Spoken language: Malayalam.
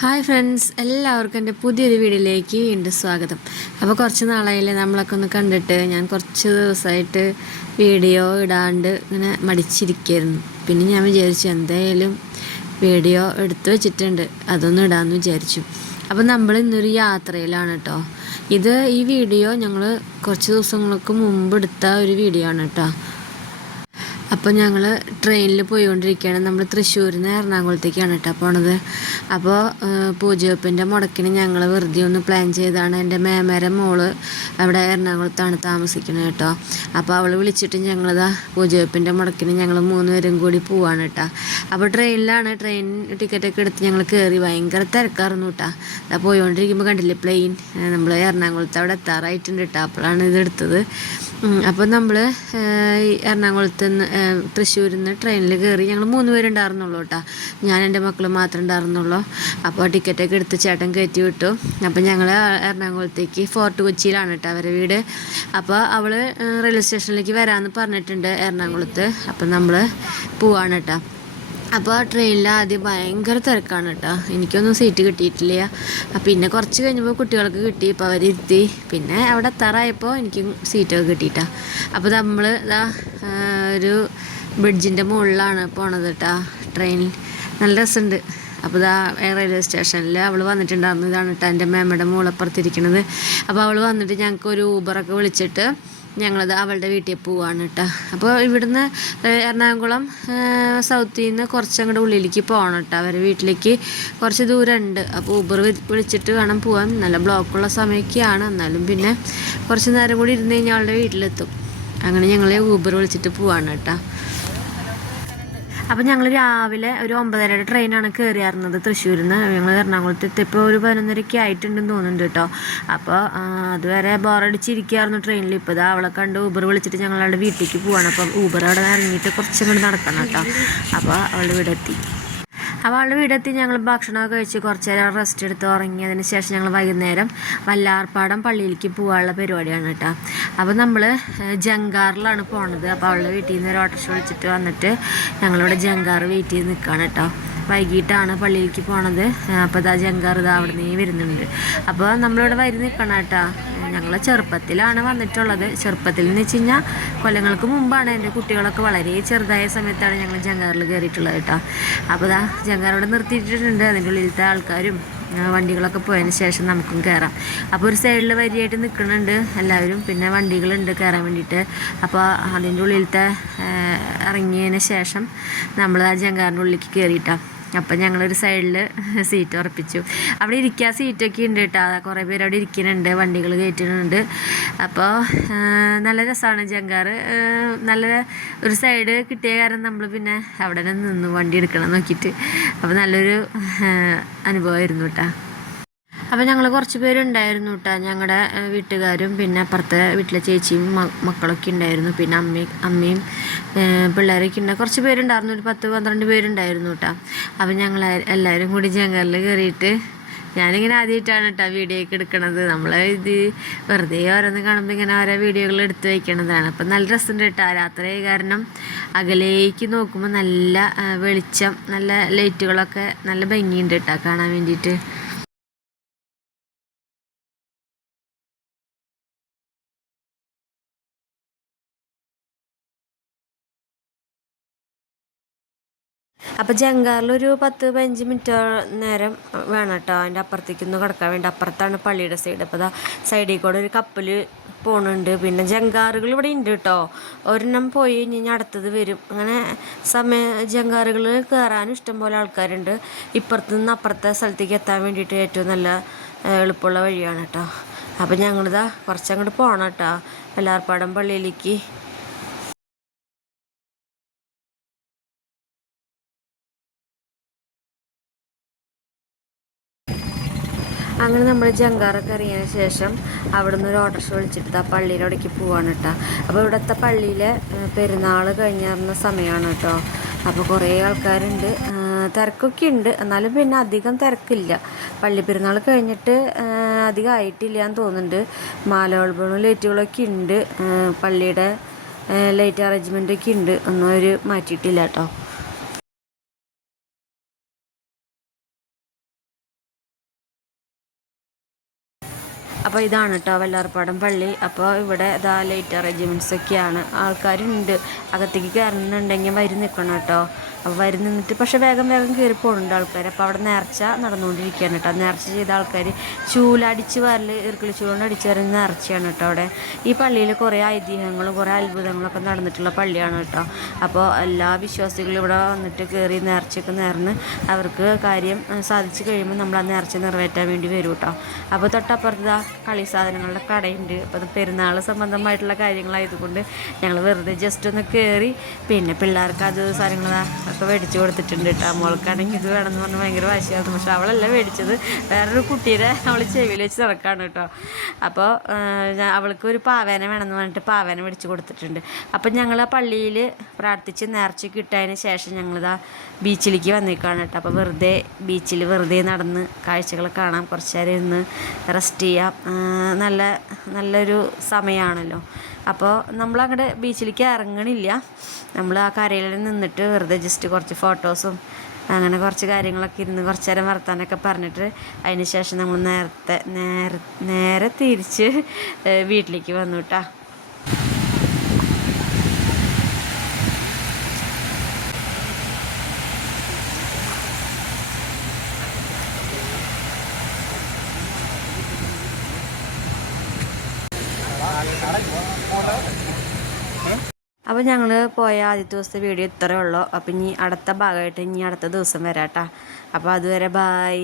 ഹായ് ഫ്രണ്ട്സ് എല്ലാവർക്കും എന്റെ പുതിയൊരു വീഡിയോയിലേക്ക് വീണ്ടും സ്വാഗതം. അപ്പോൾ കുറച്ച് നാളായില്ലേ നമ്മളൊക്കെ ഒന്ന് കണ്ടിട്ട് ഞാൻ കുറച്ച് ദിവസമായിട്ട് വീഡിയോ ഇടാണ്ട് ഇങ്ങനെ മടിച്ചിരിക്കുകയായിരുന്നു പിന്നെ ഞാൻ വിചാരിച്ചു എന്തായാലും വീഡിയോ എടുത്തു വെച്ചിട്ടുണ്ട് അതൊന്നും ഇടാമെന്ന് വിചാരിച്ചു. അപ്പോൾ നമ്മൾ ഇന്നൊരു യാത്രയിലാണ് കേട്ടോ. ഇത് ഈ വീഡിയോ ഞങ്ങൾ കുറച്ച് ദിവസങ്ങൾക്ക് മുമ്പ് എടുത്ത ഒരു വീഡിയോ ആണ് കേട്ടോ. അപ്പോൾ ഞങ്ങൾ ട്രെയിനിൽ പോയിക്കൊണ്ടിരിക്കുകയാണ് നമ്മൾ തൃശ്ശൂരിൽ നിന്ന് എറണാകുളത്തേക്കാണ് കേട്ടോ പോണത്. അപ്പോൾ പൂജവെപ്പിന്റെ മുടക്കിന് ഞങ്ങൾ വെറുതെ ഒന്ന് പ്ലാൻ ചെയ്താണ്. എന്റെ മേമേരെ മോൾ അവിടെ എറണാകുളത്താണ് താമസിക്കുന്നത് കേട്ടോ. അപ്പോൾ അവൾ വിളിച്ചിട്ട് ഞങ്ങളിതാ പൂജവെപ്പിന്റെ മുടക്കിന് ഞങ്ങൾ മൂന്ന് പേരും കൂടി പോവാണ് കേട്ടോ. അപ്പോൾ ട്രെയിനിലാണ് ട്രെയിൻ ടിക്കറ്റൊക്കെ എടുത്ത് ഞങ്ങൾ കയറി ഭയങ്കര തിരക്കായിരുന്നു കേട്ടോ. അതാ പോയിക്കൊണ്ടിരിക്കുമ്പോൾ കണ്ടില്ലേ പ്ലെയിൻ നമ്മൾ എറണാകുളത്ത് അവിടെ എത്താറായിട്ടുണ്ട് കേട്ടോ. അപ്പോഴാണ് ഇത് എടുത്തത്. അപ്പോൾ നമ്മൾ എറണാകുളത്ത് നിന്ന് തൃശ്ശൂരിൽ നിന്ന് ട്രെയിനിൽ കയറി ഞങ്ങൾ മൂന്ന് പേരുണ്ടായിരുന്നുള്ളൂ കേട്ടോ ഞാൻ എന്റെ മക്കൾ മാത്രമേ ഉണ്ടായിരുന്നുള്ളൂ. അപ്പോൾ ടിക്കറ്റൊക്കെ എടുത്ത് ചേട്ടൻ കയറ്റി വിട്ടു. അപ്പോൾ ഞങ്ങൾ എറണാകുളത്തേക്ക് ഫോർട്ട് കൊച്ചിയിലാണ് കേട്ടോ അവരുടെ വീട്. അപ്പോൾ അവൾ റെയിൽവേ സ്റ്റേഷനിലേക്ക് വരാമെന്ന് പറഞ്ഞിട്ടുണ്ട് എറണാകുളത്ത്. അപ്പോൾ നമ്മൾ പോവാണ് കേട്ടോ അപ്പോൾ ആ ട്രെയിനിൽ ആദ്യം ഭയങ്കര തിരക്കാണ് കേട്ടോ എനിക്കൊന്നും സീറ്റ് കിട്ടിയിട്ടില്ല. പിന്നെ കുറച്ച് കഴിഞ്ഞപ്പോൾ കുട്ടികൾക്ക് കിട്ടി ഇപ്പോൾ അവരിരുത്തി പിന്നെ അവിടെ എത്താറായപ്പോൾ എനിക്ക് സീറ്റൊക്കെ കിട്ടിയിട്ടാ. അപ്പോൾ നമ്മൾ ഇതാ ഒരു ബ്രിഡ്ജിന്റെ മുകളിലാണ് പോണത് കേട്ടോ ട്രെയിനിൽ നല്ല രസമുണ്ട് അപ്പോൾ ഇതാ റെയിൽവേ സ്റ്റേഷനിൽ അവൾ വന്നിട്ടുണ്ടായിരുന്നു. ഇതാണ് കേട്ടോ എന്റെ മേമ്മയുടെ മുകളപ്പുറത്തിരിക്കണത് അപ്പോൾ അവൾ വന്നിട്ട് ഞങ്ങൾക്ക് ഒരു ഊബറൊക്കെ വിളിച്ചിട്ട് ഞങ്ങളത് അവളുടെ വീട്ടിൽ പോവാണ് കേട്ടോ. അപ്പോൾ ഇവിടുന്ന് എറണാകുളം സൗത്തിൽ നിന്ന് കുറച്ചങ്ങോട്ട് ഉള്ളിലേക്ക് പോകണം കേട്ടോ. അവരുടെ വീട്ടിലേക്ക് കുറച്ച് ദൂരമുണ്ട്. അപ്പോൾ ഊബർ വിളിച്ചിട്ട് വേണം പോകാൻ നല്ല ബ്ലോക്കുള്ള സമയമൊക്കെയാണ് എന്നാലും പിന്നെ കുറച്ച് നേരം കൂടി ഇരുന്ന് കഴിഞ്ഞാൽ അവളുടെ വീട്ടിലെത്തും. അങ്ങനെ ഞങ്ങൾ ഊബർ വിളിച്ചിട്ട് പോവാണ് കേട്ടോ. അപ്പം ഞങ്ങൾ രാവിലെ ഒരു ഒമ്പതരയുടെ ട്രെയിനാണ് കയറിയായിരുന്നത് തൃശ്ശൂരിൽ നിന്ന് ഞങ്ങൾ എറണാകുളത്ത് എത്തിയപ്പോൾ ഒരു പതിനൊന്നരയ്ക്ക് ആയിട്ടുണ്ടെന്ന് തോന്നുന്നുണ്ട് കേട്ടോ. അപ്പോൾ അതുവരെ ബോറടിച്ചിരിക്കുകയായിരുന്നു ട്രെയിനിൽ ഇപ്പോൾ ഇതാ അവളെ കണ്ട് ഊബർ വിളിച്ചിട്ട് ഞങ്ങളവിടെ വീട്ടിലേക്ക് പോവാണ്. അപ്പം ഊബർ അവിടെ ഇറങ്ങിയിട്ട് കുറച്ചും കൂടി നടക്കണം കേട്ടോ. അപ്പോൾ അവളുടെ വീടെത്തി അവളുടെ വീടെത്തി ഞങ്ങൾ ഭക്ഷണമൊക്കെ കഴിച്ച് കുറച്ച് നേരം റെസ്റ്റ് എടുത്ത് ഉറങ്ങിയതിന് ശേഷം ഞങ്ങൾ വൈകുന്നേരം വല്ലാർപ്പാടം പള്ളിയിലേക്ക് പോകാനുള്ള പരിപാടിയാണ് കേട്ടോ. അപ്പോൾ നമ്മൾ ജങ്കാറിലാണ് പോണത്. അപ്പോൾ അവളുടെ വീട്ടിൽ നിന്ന് ഒരു ഓട്ടോറിക്ഷ വിളിച്ചിട്ട് വന്നിട്ട് ഞങ്ങളിവിടെ ജങ്കാർ വെയിറ്റ് ചെയ്ത് നിൽക്കുകയാണ് കേട്ടോ. വൈകിട്ടാണ് പള്ളിയിലേക്ക് പോണത്. അപ്പോൾ ഇതാ ജങ്കാർ ഇതാ അവിടെ നിന്ന് വരുന്നുണ്ട്. അപ്പോൾ നമ്മളിവിടെ വരി നിൽക്കണം കേട്ടോ. ഞങ്ങൾ ചെറുപ്പത്തിലാണ് വന്നിട്ടുള്ളത്. ചെറുപ്പത്തിൽ എന്ന് വെച്ച് കഴിഞ്ഞാൽ കൊല്ലങ്ങൾക്ക് മുമ്പാണ് എന്റെ കുട്ടികളൊക്കെ വളരെ ചെറുതായ സമയത്താണ് ഞങ്ങൾ ജങ്കാറിൽ കയറിയിട്ടുള്ളത് കേട്ടോ. അപ്പോൾ ഇതാ ജങ്കാർ അവിടെ നിർത്തിയിട്ടുണ്ട് അതിന്റെ ഉള്ളിലത്തെ ആൾക്കാരും വണ്ടികളൊക്കെ പോയതിന് ശേഷം നമുക്കും കയറാം. അപ്പോൾ ഒരു സൈഡിൽ വരിയായിട്ട് നിൽക്കുന്നുണ്ട് എല്ലാവരും. പിന്നെ വണ്ടികളുണ്ട് കയറാൻ വേണ്ടിയിട്ട്. അപ്പോൾ അതിന്റെ ഉള്ളിലത്തെ ഇറങ്ങിയതിന് ശേഷം നമ്മൾ ആ ജങ്കാറിന്റെ ഉള്ളിലേക്ക് കയറിയിട്ടാണ് അപ്പം ഞങ്ങളൊരു സൈഡിൽ സീറ്റ് ഉറപ്പിച്ചു. അവിടെ ഇരിക്കാൻ സീറ്റൊക്കെ ഉണ്ട് കേട്ടോ. കുറേ പേര് അവിടെ ഇരിക്കുന്നുണ്ട് വണ്ടികൾ കയറ്റുന്നുണ്ട്. അപ്പോൾ നല്ല രസമാണ് ജങ്കാർ നല്ല ഒരു സൈഡ് കിട്ടിയ കാരണം നമ്മൾ പിന്നെ അവിടെ നിന്ന് വണ്ടി എടുക്കണം നോക്കിയിട്ട്. അപ്പോൾ നല്ലൊരു അനുഭവമായിരുന്നു കേട്ടോ. അപ്പോൾ ഞങ്ങൾ കുറച്ച് പേരുണ്ടായിരുന്നു കേട്ടോ ഞങ്ങളുടെ വീട്ടുകാരും പിന്നെ അപ്പുറത്തെ വീട്ടിലെ ചേച്ചിയും മക്കളൊക്കെ ഉണ്ടായിരുന്നു. പിന്നെ അമ്മ അമ്മയും പിള്ളേരൊക്കെ ഉണ്ട്. കുറച്ച് പേരുണ്ടായിരുന്നു. ഒരു പത്ത് പന്ത്രണ്ട് പേരുണ്ടായിരുന്നു കേട്ടോ അപ്പോൾ ഞങ്ങൾ എല്ലാവരും കൂടി ജംഗറിൽ കയറിയിട്ട് ഞാനിങ്ങനെ ആദ്യമായിട്ടാണ് കേട്ടോ വീഡിയോ ഒക്കെ എടുക്കണത്. നമ്മൾ ഇത് വെറുതെ ഓരോന്ന് കാണുമ്പോൾ ഇങ്ങനെ ഓരോ വീഡിയോകൾ എടുത്ത് വയ്ക്കണതാണ് അപ്പം നല്ല രസമുണ്ട് കേട്ടോ രാത്രി കാരണം അകലേക്ക് നോക്കുമ്പോൾ നല്ല വെളിച്ചം നല്ല ലൈറ്റുകളൊക്കെ നല്ല ഭംഗിയുണ്ട് കേട്ടോ കാണാൻ വേണ്ടിയിട്ട്. അപ്പോൾ ജങ്കാറിലൊരു പത്ത് പതിനഞ്ച് മിനിറ്റ് നേരം വേണം കേട്ടോ അതിന്റെ അപ്പുറത്തേക്കൊന്ന് കിടക്കാൻ വേണ്ടി. അപ്പുറത്താണ് പള്ളിയുടെ സൈഡ് അപ്പോൾ അതാ സൈഡിൽ കൂടെ ഒരു കപ്പൽ പോണുണ്ട്. പിന്നെ ജങ്കാറുകൾ ഇവിടെ ഉണ്ട് കേട്ടോ ഒരെണ്ണം പോയി കഴിഞ്ഞാൽ അടുത്തത് വരും. അങ്ങനെ സമയ ജങ്കാറുകൾ കയറാനും ഇഷ്ടംപോലെ ആൾക്കാരുണ്ട്. ഇപ്പുറത്ത് നിന്ന് അപ്പുറത്തെ സ്ഥലത്തേക്ക് എത്താൻ വേണ്ടിയിട്ട് ഏറ്റവും നല്ല എളുപ്പമുള്ള വഴിയാണ് കേട്ടോ അപ്പോൾ ഞങ്ങളിതാ കുറച്ചങ്ങോട്ട് പോകണം കേട്ടോ എല്ലാർപ്പാടം പള്ളിയിലേക്ക്. അങ്ങനെ നമ്മൾ ജങ്കാറൊക്കെ ഇറങ്ങിയതിന് ശേഷം അവിടെ നിന്ന് ഒരു ഓട്ടോറിക്ഷ വിളിച്ചിട്ട് ആ പള്ളിയുടെ അവിടേക്ക് പോവാണ് കേട്ടോ അപ്പോൾ ഇവിടുത്തെ പള്ളിയിലെ പെരുന്നാൾ കഴിഞ്ഞിരുന്ന സമയമാണ് കേട്ടോ അപ്പോൾ കുറേ ആൾക്കാരുണ്ട്. തിരക്കൊക്കെ ഉണ്ട്. എന്നാലും പിന്നെ അധികം തിരക്കില്ല. പള്ളി പെരുന്നാൾ കഴിഞ്ഞിട്ട് അധികം ആയിട്ടില്ല എന്ന് തോന്നുന്നുണ്ട്. മാലോൾബണും ലൈറ്റുകളൊക്കെ ഉണ്ട്. പള്ളിയുടെ ലൈറ്റ് അറേഞ്ച്മെന്റൊക്കെ ഉണ്ട്. ഒന്നും അവർ മാറ്റിയിട്ടില്ല കേട്ടോ അപ്പോൾ ഇതാണ് കേട്ടോ വെള്ളാർപ്പാടം പള്ളി. അപ്പോൾ ഇവിടെ ഇതാ ലൈറ്റ് അറേഞ്ച്മെന്റ്സ് ഒക്കെയാണ്. ആൾക്കാരുണ്ട്. അകത്തേക്ക് കയറണമെന്നുണ്ടെങ്കിൽ വരി നിൽക്കണം കേട്ടോ വരി നിന്നിട്ട് പക്ഷേ വേഗം വേഗം കയറി പോകുന്നുണ്ട് ആൾക്കാർ അപ്പോൾ അവിടെ നേർച്ച നടന്നുകൊണ്ടിരിക്കുകയാണ് കേട്ടോ. നേർച്ച ചെയ്ത ആൾക്കാർ ചൂലടിച്ച് വരൽ ഇറുക്കളി ചൂലുകൊണ്ട് അടിച്ച് വരുന്ന നേർച്ചയാണ് കേട്ടോ അവിടെ. ഈ പള്ളിയിൽ കുറേ ഐതിഹ്യങ്ങളും കുറേ അത്ഭുതങ്ങളൊക്കെ നടന്നിട്ടുള്ള പള്ളിയാണ് കേട്ടോ. അപ്പോൾ എല്ലാ വിശ്വാസികളും ഇവിടെ വന്നിട്ട് കയറി നേർച്ചയൊക്കെ നേർന്ന് അവർക്ക് കാര്യം സാധിച്ചു കഴിയുമ്പോൾ നമ്മൾ ആ നേർച്ച നിറവേറ്റാൻ വേണ്ടി വരും കേട്ടോ. അപ്പോൾ തൊട്ടപ്പുറത്ത് ആ കളി സാധനങ്ങളുടെ കടയുണ്ട്. അപ്പോൾ അത് പെരുന്നാൾ സംബന്ധമായിട്ടുള്ള കാര്യങ്ങളായതുകൊണ്ട് ഞങ്ങൾ വെറുതെ ജസ്റ്റ് ഒന്ന് കയറി പിന്നെ പിള്ളേർക്ക് അത് സാധനങ്ങൾ ഒക്കെ മേടിച്ചു കൊടുത്തിട്ടുണ്ട് കേട്ടോ മോൾക്കാണെങ്കിൽ ഇത് വേണമെന്ന് പറഞ്ഞാൽ ഭയങ്കര വാശിയായിരുന്നു. പക്ഷെ അവളല്ല മേടിച്ചത്. വേറൊരു കുട്ടിയുടെ അവൾ ചെവിയിൽ വെച്ച് നടക്കാണ് കേട്ടോ അപ്പോൾ അവൾക്ക് ഒരു പാവേന വേണമെന്ന് പറഞ്ഞിട്ട് പാവേന മേടിച്ചു കൊടുത്തിട്ടുണ്ട്. അപ്പം ഞങ്ങൾ ആ പള്ളിയിൽ പ്രാർത്ഥിച്ച് നേർച്ച ഇട്ടതിന് ശേഷം ഞങ്ങളിതാ ബീച്ചിലേക്ക് വന്നേക്കാണ് കേട്ടോ അപ്പോൾ വെറുതെ ബീച്ചിൽ വെറുതെ നടന്ന് കാഴ്ചകൾ കാണാം. കുറച്ച് നേരം റെസ്റ്റ് ചെയ്യാം. നല്ല നല്ലൊരു സമയമാണല്ലോ അപ്പോൾ നമ്മളങ്ങോട്ട് ബീച്ചിലേക്ക് ഇറങ്ങണില്ല. നമ്മൾ ആ കരയിൽ നിന്നിട്ട് വെറുതെ ജസ്റ്റ് കുറച്ച് ഫോട്ടോസും അങ്ങനെ കുറച്ച് കാര്യങ്ങളൊക്കെ ഇരുന്ന് കുറച്ച് നേരം വർത്താനൊക്കെ പറഞ്ഞിട്ട് അതിന് ശേഷം നമ്മൾ നേരത്തെ നേരെ നേരെ തിരിച്ച് വീട്ടിലേക്ക് വന്നു കേട്ടോ അപ്പോൾ ഞങ്ങൾ പോയ ആദ്യത്തെ ദിവസത്തെ വീഡിയോ ഇത്രയേ ഉള്ളൂ. അപ്പം ഇനി അടുത്ത ഭാഗമായിട്ട് ഇനി അടുത്ത ദിവസം വരാം കേട്ടോ അപ്പോൾ അതുവരെ ബായ്